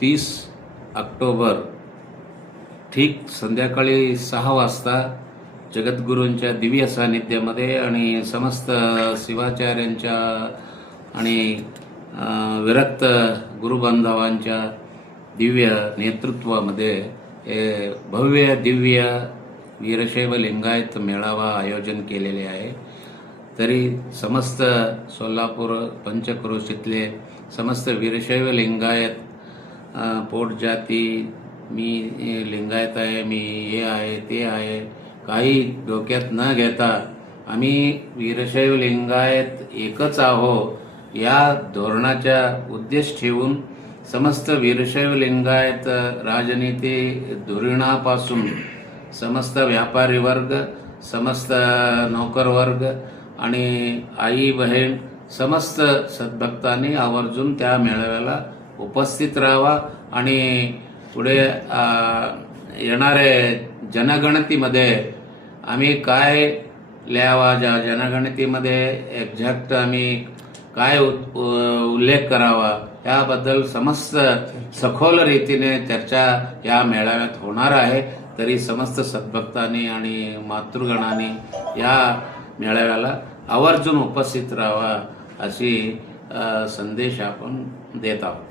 तीस ऑक्टोबर ठीक संध्याकाळी सहा वाजता जगद्गुरूंच्या दिव्य सानिध्यामध्ये आणि समस्त शिवाचार्यांच्या आणि विरक्त गुरुबांधवांच्या दिव्य नेतृत्वामध्ये हे भव्य दिव्य वीरशैव लिंगायत मेळावा आयोजन केलेले आहे. तरी समस्त सोलापूर पंचक्रोशीतले समस्त वीरशैव लिंगायत पोट पोटजाती मी लिंगायत आहे मी हे आहे ते आहे. काही डोक्यात न घेता आम्ही वीरशैव लिंगायत एकच आहो या धोरणाच्या उद्देश ठेवून समस्त वीरशैव लिंगायत राजनीती धुरीणापासून समस्त व्यापारी वर्ग समस्त नोकर वर्ग आणि आई बहीण समस्त सद्भक्तांनी आवर्जून त्या मेळाव्याला उपस्थित राहावा आणि पुढे येणारे जनगणतीमध्ये आम्ही काय लिहावा? ज्या जनगणतीमध्ये एक्झॅक्ट आम्ही काय उल्लेख करावा? याबद्दल समस्त सखोल रीतीने चर्चा या मेळाव्यात होणार आहे. तरी समस्त सद्भक्तांनी आणि मातृगणांनी या मेळाव्याला आवर्जून उपस्थित राहावा अशी संदेश आपण देत आहोत.